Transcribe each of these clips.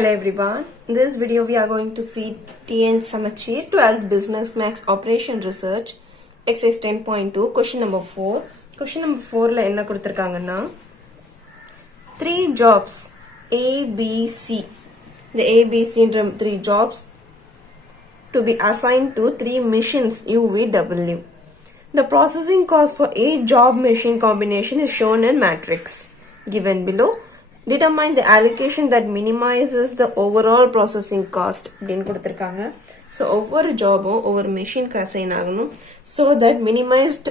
Hello everyone. In this video we are going to see TN Samachir 12th Business Max Operation Research exercise 10.2 question number 4. Question number 4 la enna kuduthirukanga 3 jobs A B C. The A B C என்ற 3 jobs to be assigned to 3 machines UVW. The processing cost for a job machine combination is shown in matrix given below. Determine the allocation that minimizes the overall processing cost. So over job over machine assign agano so that minimized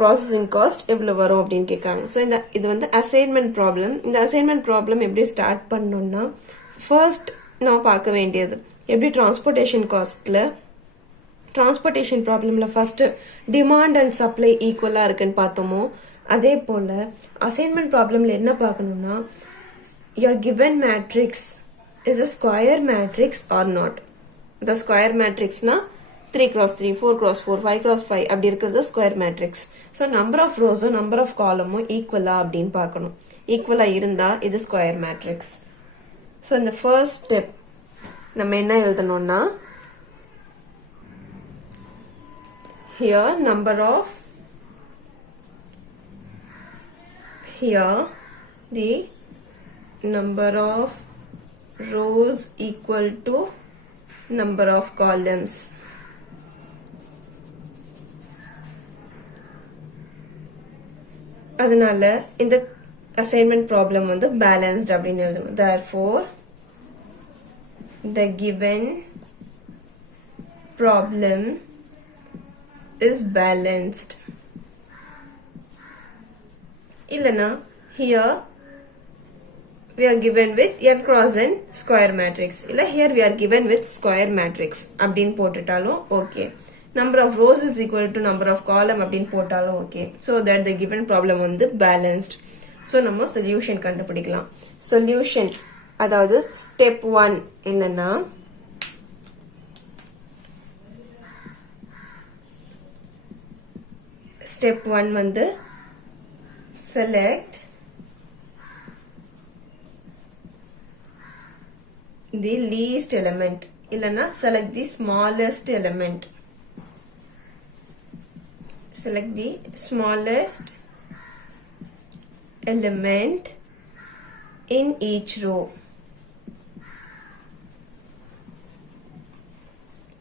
processing cost evlo varum appdin kekanga. So idu vandu assignment problem. In the assignment problem eppadi start pannona first நாம் பார்க்க வேண்டியது எப்படி transportation costல transportation problemல first demand and supply equal-ஆ இருக்குன்னு பார்த்தோமோ அதே போல assignment problemல என்ன பார்க்கணும்னா your given matrix is a square matrix or not. The square matrix na 3 cross 3 4 cross 4 5 cross 5 அப்படி இருக்கிறது square matrix. So number of rows number of column equal-ஆ அப்படினு பார்க்கணும். equal-ஆ இருந்தா இது square matrix. So in the first step நம்ம என்ன எழுதணும்னா here the number of rows equal to number of columns. அதனால இந்த assignment problem வந்து balanced அப்படினு எழுதணும். Therefore the given problem is balanced. Illana here we are given with n cross n square matrix. Illa here we are given with square matrix. Abdin potatalo okay. Number of rows is equal to number of column abdin potalo okay. So that the given problem on the balanced. So நம்ம solution கண்டுபிடிக்கலாம். Solution அதாவது step 1 என்னன்னா step 1 வந்து select the least element இல்லனா select the smallest element. Select the smallest element in each row.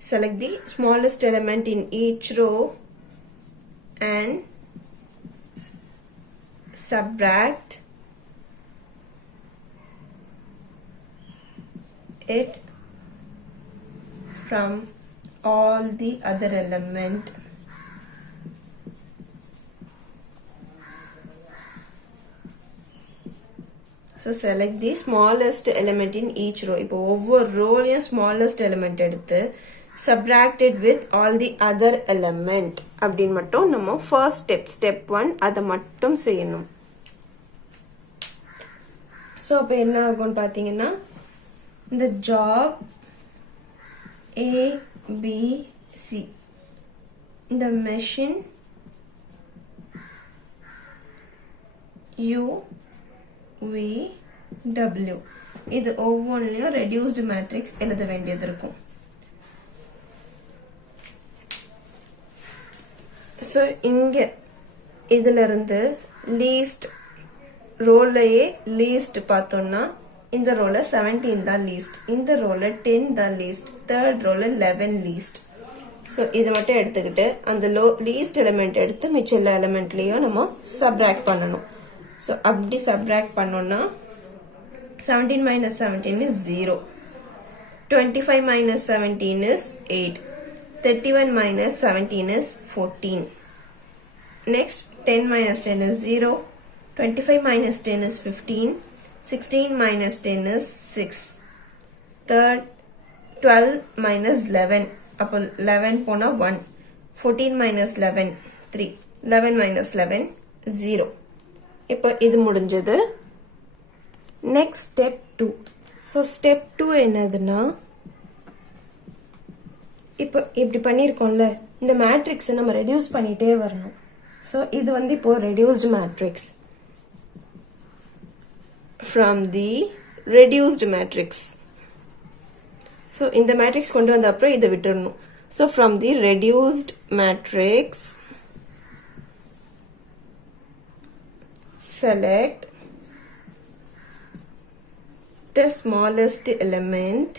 Select the smallest element in each row and subtract it from all the other element. So select the smallest element in each row. இப்போ ஒவ்வொரு ரோலையும் smallest element எடுத்து subtract it with all the other element அப்படின் மட்டும் நம்ம first step 1 அதை மட்டும் செய்யணும். So அப்ப என்ன ஆகும்னு பார்த்தீங்கன்னா இந்த job A B C இந்த machine U V W இது ஒவ்வொன்றிலும் reduced matrix எழுத வேண்டியது இருக்கும். So இங்க இதுல இருந்து least ரோலயே least பார்த்தோம்னா இந்த ரோல 17 தான் least, இந்த ரோல 10 தான் least, third ரோல 11 least. So இது மட்டும் எடுத்துக்கிட்டு அந்த least element எடுத்து மிச்ச எல்லா elementலயும் நம்ம subtract பண்ணணும். So அப்படி subtract பண்ணோம்னா 17 minus 17 is 0. 25 minus 17 is 8. 31 minus 17 is 14. Next 10 minus 10 is 0. 25 minus 10 is 15. 16 minus 10 is 6. Third 12 minus 11. Appo 11 pona 1. 14 minus 11 3. 11 minus 11 0. இப்போ இது முடிஞ்சது. Next step 2. So step 2 என்னதுன்னா இப்போ இப்படி பண்ணிருக்கோம்ல இந்த மேட்ரிக்ஸை நம்ம ரெடியூஸ் பண்ணிட்டே வரணும். So இது வந்து இப்போ reduced matrix. From the reduced matrix. So இந்த matrix கொண்டு வந்த அப்புறம் இதை விட்டுறணும். So from the reduced matrix select the smallest element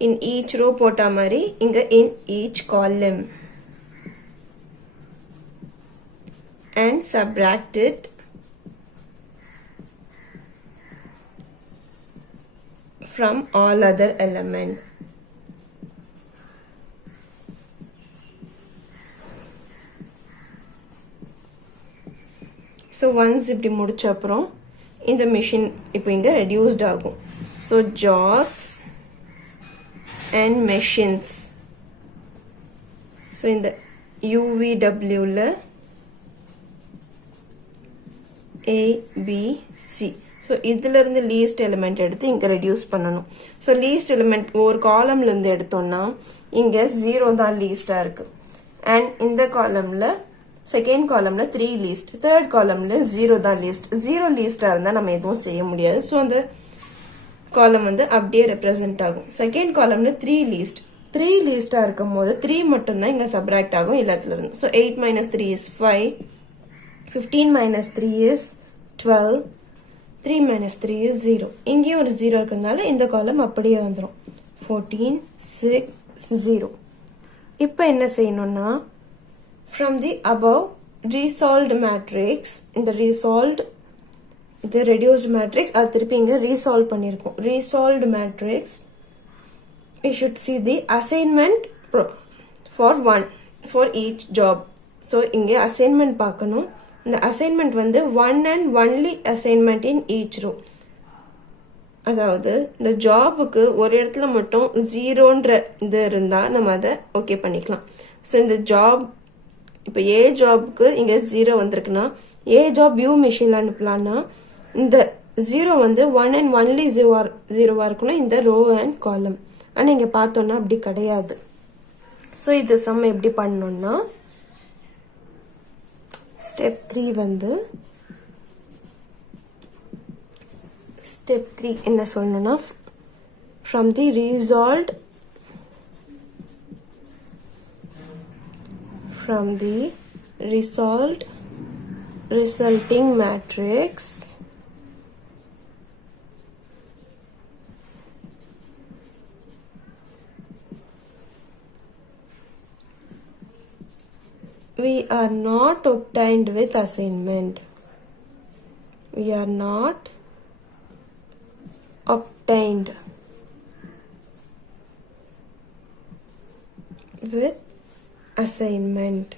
in each row போட்ட மாதிரி இங்க in each column and subtract it from all other element. So once இப்படி முடிச்ச அப்புறம் இந்த machine இப்போ இங்க reduced ஆகும். So jobs and machines. So இந்த UVW ல A, B, C. So இதுல இருந்து least element எடுத்து இங்க reduce பண்ணணும். So least element ஒரு column ல இருந்து எடுத்தோம்னா இங்க 0 தான் least இருக்கு. And இந்த column ல second column ல 3 least, third column ல 0 தான் least. 0 least இருந்தா நம்ம எதுவும் செய்ய முடியாது. So அந்த column வந்து அப்படியே represent ஆகும். second column ல 3 least. 3 least இருக்கும்போது 3 மட்டும் தான் இங்க subtract ஆகும் எல்லாத்துல இருந்து. So 8 minus 3 is 5. 15 minus 3 is 12. 3 minus 3 is 0. இங்கேயும் ஒரு 0 இருக்கிறதுனால இந்த column அப்படியே வந்துரும். 14, 6, 0. இப்போ என்ன செய்யணும்னா from the above resolved matrix, இந்த resolved இது reduced matrix அது திருப்பி இங்க resolve பண்ணிருக்கோம். resolved matrix we should see the assignment for each job. So இங்க assignment பார்க்கணும். இந்த assignment வந்து one and only assignment in each row. அதாவது இந்த ஜாபுக்கு ஒரு இடத்துல மட்டும் 0ன்ற இது இருந்தா நம்ம அதை ஓகே பண்ணிக்கலாம். ஸோ இந்த ஜாப் இப்போ ஏ ஜாப்க்கு இங்கே 0 வந்திருக்குன்னா ஏ ஜாப் வியூ மிஷினில் அனுப்பலான்னா இந்த 0 வந்து ஒன் அண்ட் ஒன்லி ஜீரோவாக இருக்கணும் இந்த ரோ அண்ட் காலம். ஆனால் இங்கே பார்த்தோன்னா அப்படி கிடையாது. ஸோ இது சம் எப்படி பண்ணணும்னா ஸ்டெப் 3 வந்து ஸ்டெப் 3 என்ன சொல்லணும்னா from the resolved resulting matrix we are not obtained with assignment. We are not obtained with assignment.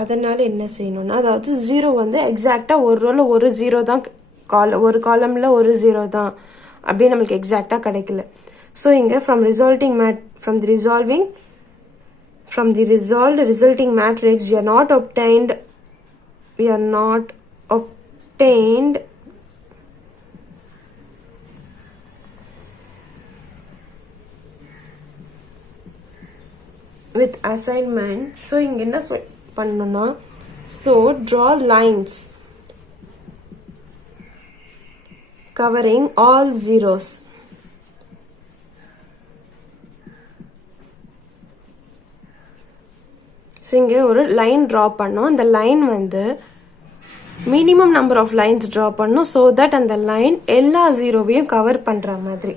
அதனால என்ன செய்யணும்னா அதாவது 0 வந்து எக்ஸாக்டா ஒரு ரோல ஒரு 0 தான் ஒரு காலம்ல ஒரு 0 தான் அப்படி நமக்கு எக்ஸாக்டா கிடைக்கல. சோ இங்க from the resolved resulting matrix we are not obtained with assignment. So இங்க என்ன பண்ணனும்னா so draw lines covering all zeros. So இங்க ஒரு லைன் draw பண்ணோம். அந்த லைன் வந்து minimum number of lines draw பண்ணோம் so that அந்த லைன் எல்லா ஜீரோவையும் கவர் பண்ற மாதிரி.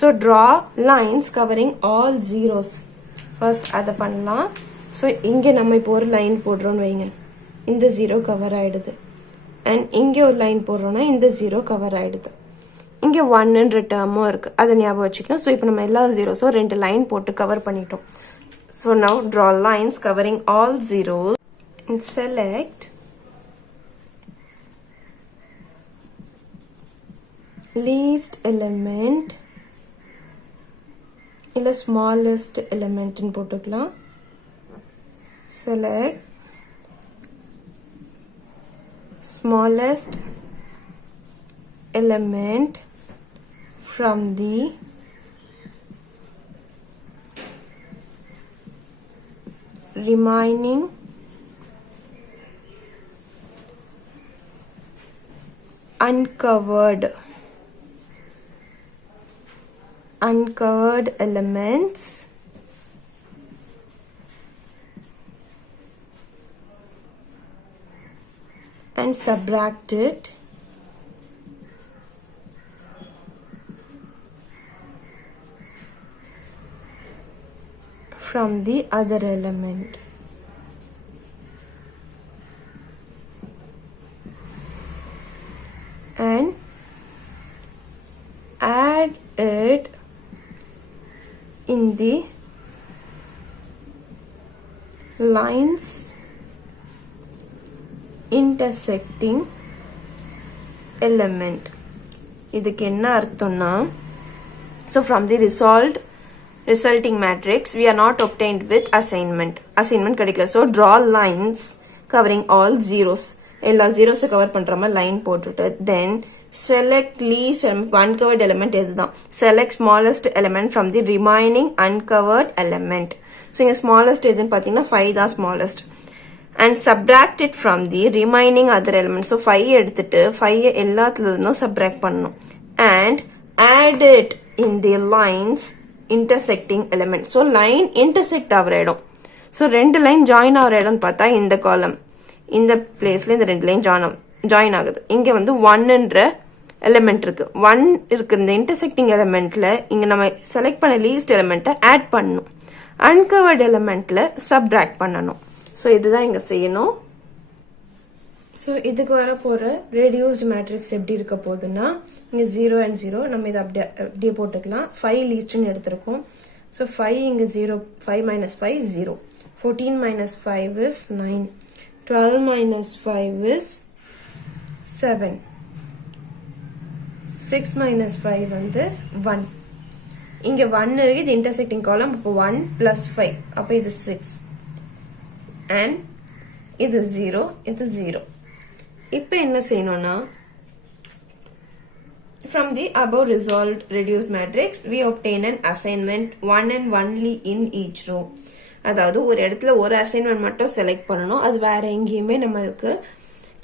So draw lines covering all zeros. First அதை பண்ணலாம். So இங்க நம்ம இப்போ ஒரு லைன் போடுறோம்னு வைங்க. இந்த 0 கவர் ஆயிடுது. And இங்க ஒரு லைன் போடுறோம்னா இந்த 0 கவர் ஆயிடுது. இங்க 1ன்ற டேர்மும் இருக்கு. அதை ஞாபகம் வச்சுக்கணும். So இப்போ நம்ம எல்லா ஜீரோஸும் ரெண்டு லைன் போட்டு கவர் பண்ணிட்டோம். So now draw lines covering all zeros and select least element இல்ல smallest element ன்னு போட்டுக்கலாம். Select smallest element from the remaining uncovered elements and subtract it from the other element. And add it in the lines intersecting element. இதுக்கு என்ன அர்த்தம்னா, so from the resulting matrix we are not obtained with assignment கிடைக்கல. so draw lines covering all zeros. எல்லா zeros cover பண்ற மாதிரி line போட்டுட்டு then select least uncovered element எதுதான், select smallest element from the remaining uncovered element. so இங்க smallest எதுன்னு பாத்தீங்கன்னா 5 தான் smallest and subtract it from the remaining other elements. so 5 எடுத்துட்டு 5 எல்லாத்துல இருந்தும் subtract பண்ணணும் and add it in the lines intersecting element. so line intersect ஆகிற இடம், so ரெண்டு லைன் ஜாயின் ஆகிற இடம்னு பார்த்தா இந்த காலம், இந்த பிளேஸ்ல இந்த ரெண்டு லைன் ஜாயின் ஆகுது. இங்க வந்து 1ன்ற எலிமெண்ட் இருக்கு, 1 இருக்கு. இந்த இன்டர்செக்டிங் எலிமெண்ட்ல இங்க நம்ம செலக்ட் பண்ண லீஸ்ட் எலிமெண்ட்டை ஆட் பண்ணணும், அன்கவர்ட் எலிமெண்ட்ல சப்ட்ராக்ட் பண்ணணும். ஸோ இதுதான் இங்க செய்யணும். ஸோ இதுக்கு வர போற ரெடியூஸ்ட் மேட்ரிக்ஸ் எப்படி இருக்க போகுதுன்னா, இங்க 0 and 0 நம்ம இதை அப்படியே போட்டுக்கலாம். 5 லீஸ்ட்னு எடுத்திருக்கோம். ஸோ 5 இங்க 0, 5 minus 5 0, 14 minus 5 is 9, 12 minus 5 is 7, 6 minus 5 வந்து 1. இங்க 1 இருக்கு, இது இன்டர்செக்டிங் காலம். அப்போ 1 plus 5, அப்போ இது 6 and இது 0, இது 0. இப்போ என்ன செய்யணும்னா, from the above resolved reduced matrix we obtain an assignment one and only in each row. அதாவது ஒரு இடத்துல ஒரு அசைன்மெண்ட் மட்டும் செலக்ட் பண்ணணும், அது வேற எங்கேயுமே நம்மளுக்கு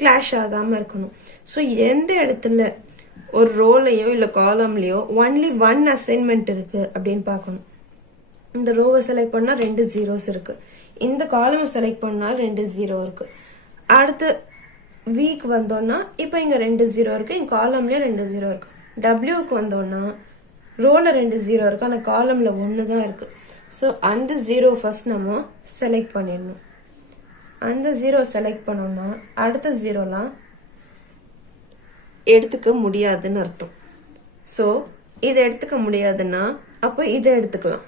கிளாஷ் ஆகாம இருக்கணும். ஸோ எந்த இடத்துல ஒரு ரோலையோ இல்லை காலம்லையோ ஒன்லி 1 அசைன்மெண்ட் இருக்கு அப்படின்னு பார்க்கணும். இந்த ரோவை செலக்ட் பண்ணா 2 zeros இருக்கு, இந்த காலமை செலக்ட் பண்ணா 2 0 இருக்கு. அடுத்து வீக் வந்தோம்னா இப்போ இங்க 2 0 இருக்கு, இங்க காலம்லயே 2 0 இருக்கு. டபிள்யூக்கு வந்தோம்னா ரோல 2 0 இருக்கு, ஆனா காலம்ல 1 தான் இருக்கு. ஸோ அந்த 0 ஃபர்ஸ்ட் நம்ம செலக்ட் பண்ணிடணும். அந்த 0 செலக்ட் பண்ணோம்னா அடுத்த 0லாம் எடுத்துக்க முடியாதுன்னு அர்த்தம். ஸோ இதை எடுத்துக்க முடியாதுன்னா அப்போ இதை எடுத்துக்கலாம்,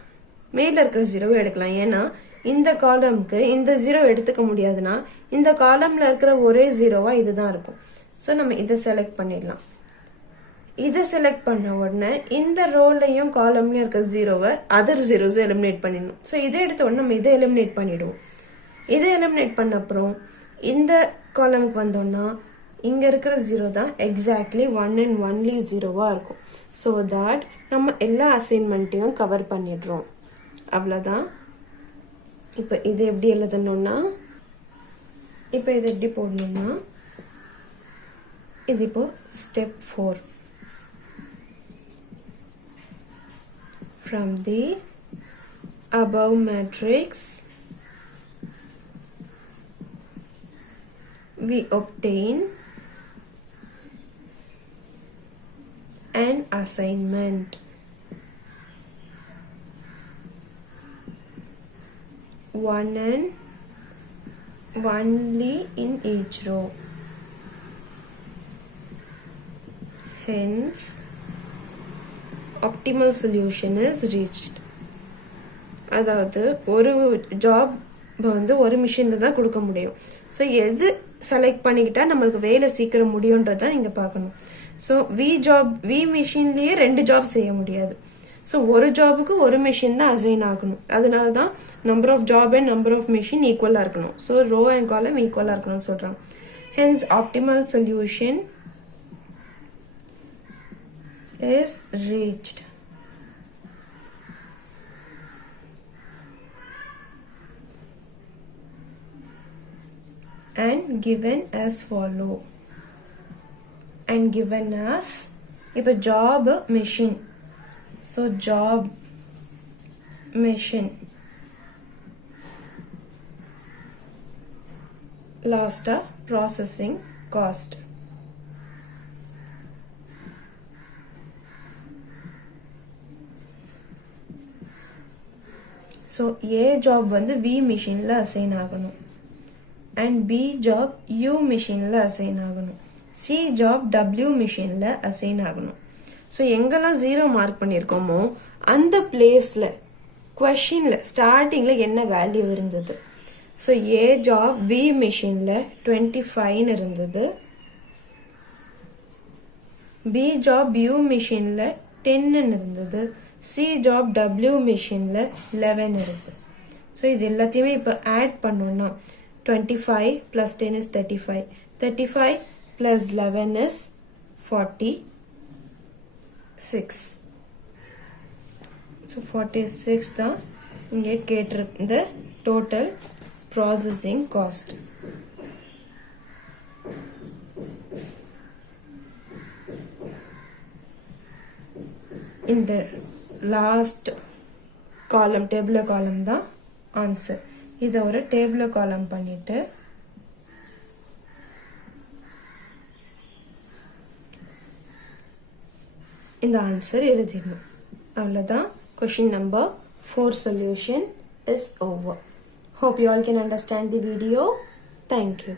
மேல இருக்கிற 0 எடுக்கலாம். ஏன்னா இந்த காலம்க்கு இந்த 0 எடுத்துக்க முடியாதுன்னா இந்த காலம்ல இருக்கிற ஒரே 0வா இதுதான் இருக்கும். ஸோ நம்ம இதை செலக்ட் பண்ணிடலாம். இதை செலக்ட் பண்ண உடனே இந்த ரோலையும் காலம்லயும் இருக்க 0வை அதர் 0s எலிமினேட் பண்ணிடணும். ஸோ இதை எடுத்த உடனே நம்ம இதை எலிமினேட் பண்ணிடுவோம். இதை எலிமினேட் பண்ண அப்புறம் இந்த காலம்க்கு வந்தோம்னா இங்க இருக்கிற 0 தான் எக்ஸாக்ட்லி 1 and only 0வா இருக்கும். ஸோ தட் நம்ம எல்லா அசைன்மெண்ட்டையும் கவர் பண்ணிடுறோம். அவ்வளோதான். இப்போ இது எப்படி எழுதணும்னா, இப்போ இது எப்படி போடணும்னா, இது இப்போ step 4. From the above matrix we obtain an assignment. One and only in each row. Hence, optimal solution is reached. அதாவது ஒரு ஜாப் வந்து ஒரு மிஷின்ல தான் கொடுக்க முடியும். ஸோ எது செலக்ட் பண்ணிக்கிட்டா நம்மளுக்கு வேலை சீக்கிரம் முடியுன்றதான் இங்க பார்க்கணும். ஸோ வி மிஷின்லயே 2 ஜாப் செய்ய முடியாது. ஸோ ஒரு ஜாபுக்கு ஒரு மிஷின் தான் அசைன் ஆகணும். அதனால தான் number of job and number of machine ஈக்குவலாக இருக்கணும். ஸோ ரோ அண்ட் காலம் ஈக்குவலாக இருக்கணும்னு சொல்கிறாங்க. Hence optimal solution is reached. and given as follow. And given as இப்போ job machine, so job machine last processing cost. So A job வந்து V machineல assign ஆகணும் and B job U machineல assign ஆகணும், C job W machineல assign ஆகணும். So எங்கெல்லாம் 0 mark பண்ணியிருக்கோமோ அந்த பிளேஸ்ல questionல ஸ்டார்டிங்ல என்ன வேல்யூ இருந்தது. So A job V machineல 25 இருந்தது, B job U machineல 10 இருந்தது, C job W machineல 11 இருக்கு. So இது எல்லாத்தையுமே இப்போ ஆட் பண்ணோம்னா 25 plus 10 is 35. 35 plus 11 is 46. So 46 தான் இங்கே கேட்டிருந்த total processing cost. இந்த லாஸ்ட் காலம் டேபிள் காலம் தான் ஆன்சர். இதை ஒரு டேபிள் காலம் பண்ணிட்டு இந்த ஆன்சர் எழுதிடணும். அவ்வளோதான். Question number 4 solution is over. Hope you all can understand the video. Thank you.